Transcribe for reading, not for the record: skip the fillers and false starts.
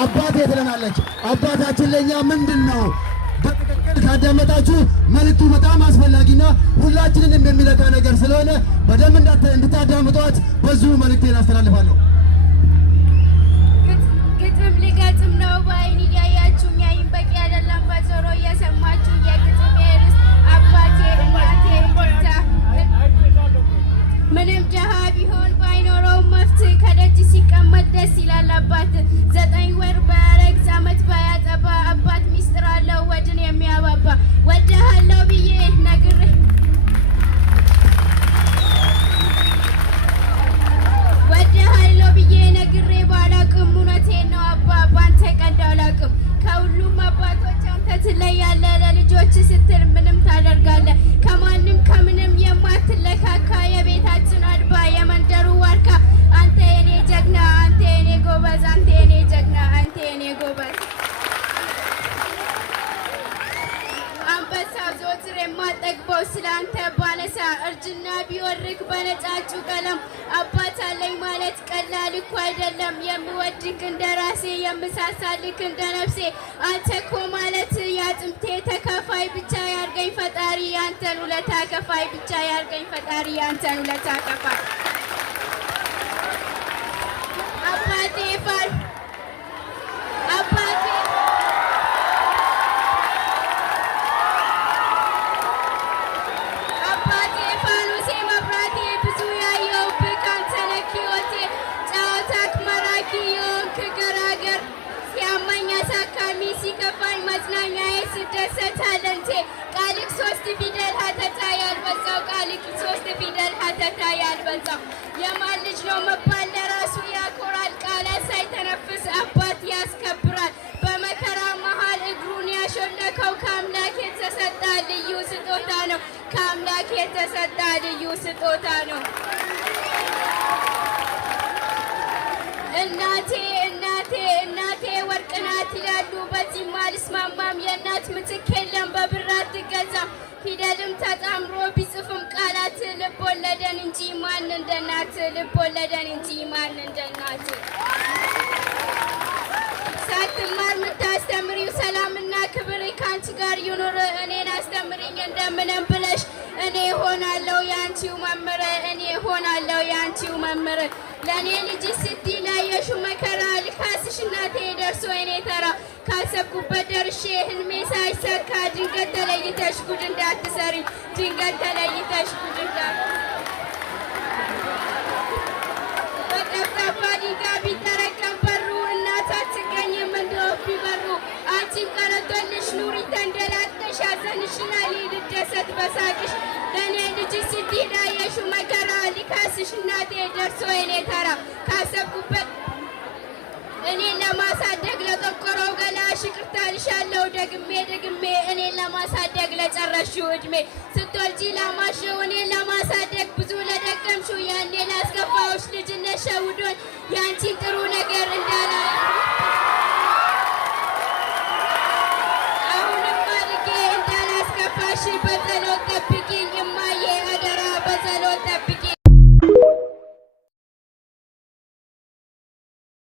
አባቴ ትለናለች። አባታችን ለእኛ ምንድን ነው? በትክክል ካዳመጣችሁ መልእክቱ በጣም አስፈላጊና ሁላችንንም የሚለካ ነገር ስለሆነ በደንብ እንድታዳምጧት በዚሁ መልእክቴን አስተላልፋለሁ። ግጥም ልገጥም ነው በአይን እያያችሁ ያይን በቂ አይደለም በጆሮ እየሰማችሁ የግጥም ርዕስ አባቴ እናቴ ይቅርታ። ምንም ድሃ ቢሆን ባይኖረው መፍት ከደጅ ሲቀመጥ ደስ ይላል አባት። 9 ወር ባያረግዝ ዓመት ባያጠባ አባት ሚስጥር አለው ወድን የሚያባባ። ወድሃለሁ ብዬ ነግሬ ባላቅም እውነቴን ነው አባ ባንተ ቀልድ አላቅም። ከሁሉም አባቶች አንተ ትለያለህ። ለልጆች ስትል ምንም ታደርጋለህ። ከማንም ከምንም የማትለካካ የቤታችን አድባ የመንደሩ ዋርካ አንተ የኔ ጀግና አንተ የኔ ጎበዝ አንተ የኔ ጀግና አንተ የኔ ጎበዝ። አንበሳ ዘወትር የማጠግበው ስላንተ ባነሳ እርጅና ቢወርክ በነጫጩ ቀለም አባት አለኝ ማለት ቀላል እኮ አይደለም። የምወድክ እንደ ራሴ የምሳሳልክ እንደ ነፍሴ አንተ እኮ ማለት ያጥምቴ ተካፋይ ብቻ ያርገኝ ፈጣሪ ያንተን ውለታ ከፋይ ብቻ ያርገኝ ፈጣሪ ያንተን ውለታ ከፋይ። አባቴ ፋኖሴ መብራቴ ብዙ ያየሁብህ ካንተ ነክ ሕይወቴ ጨዋታክ ማራኪ የሆንክ ገራገር ሲያመኝ አሳካሚ ሲከፋኝ መጽናኛዬ ስደሰት አለንቴ ቃልክ 3 ፊደል ሀተታ ያልበዛው ቃልክ 3 ፊደል ሀተታ ያልበዛው የማን ልጅ ነው መባል ለራሱ ያኮራል። ቃላት ሳይተነፍስ አባት ያስከብራል። በመከራ መሃል እግሩን ያሾለከው ከአምላክ የተሰጣ ልዩ ስጦታ ነው። ከአምላክ የተሰጣ ልዩ ስጦታ ነው። እናቴ እናቴ እናቴ ወርቅ ናት ይላሉ በዚህም አልስማማም። የእናት ምትክ የለም በብር አትገዛም። ፊደልም ተጣምሮ ቢጽፍም ቃላት ልብ ወለደን እንጂ ማን እንደ እናት ልብ ወለደን እንጂ ማን እንደ እናት። ሳትማር ምታስተምሪው ሰላምና ክብር ካንቺ ጋር ይኑር። እኔን አስተምሪኝ እንደምንም ብለሽ እኔ ሆናለሁ ያንቺው መምህር እኔ ሆናለሁ ያንቺው መምህር። ለእኔ ልጅ ስትይ ላየሽው መከራ ልካስሽ እናቴ ደርሶ የኔ ተራ ካሰብኩበት ደርሼ ህልሜ ሳይሳካ ድንገት ተለይተሽ ጉድ እንዳትሰሪ ድንገት ተለይተሽ ጉድ በጠፍጣፋ ድንጋይ ቢጠረቀም በሩ እናት አትገኝም እንደ ወፍ ቢበሩ አንቺን ቀረቶልሽ ኑሪ ተንደላቀሽ ሐዘንሽን ልደሰት በሳቅሽ። ለእኔ ልጅ ስትይ ላየሽው መከራ ልካስሽ እናቴ ደርሶ የኔ ተራ ካሰብኩበት እኔን ለማሳደግ ለጠቆረው ገላሽ ይቅርታ ልሻለሁ ደግሜ ደግሜ እኔን ለማሳደግ ለጨረሽው እድሜ ስትወልጂ ላማሽው እኔን ለማሳደግ ብዙ ለደከምሽው ያኔ ላስገባዎች ልጅነት ሸውዶን ያንቺን ጥሩ ነገር እንዳላ አሁንም አድርጌ እንዳላስገባሽ በጸሎት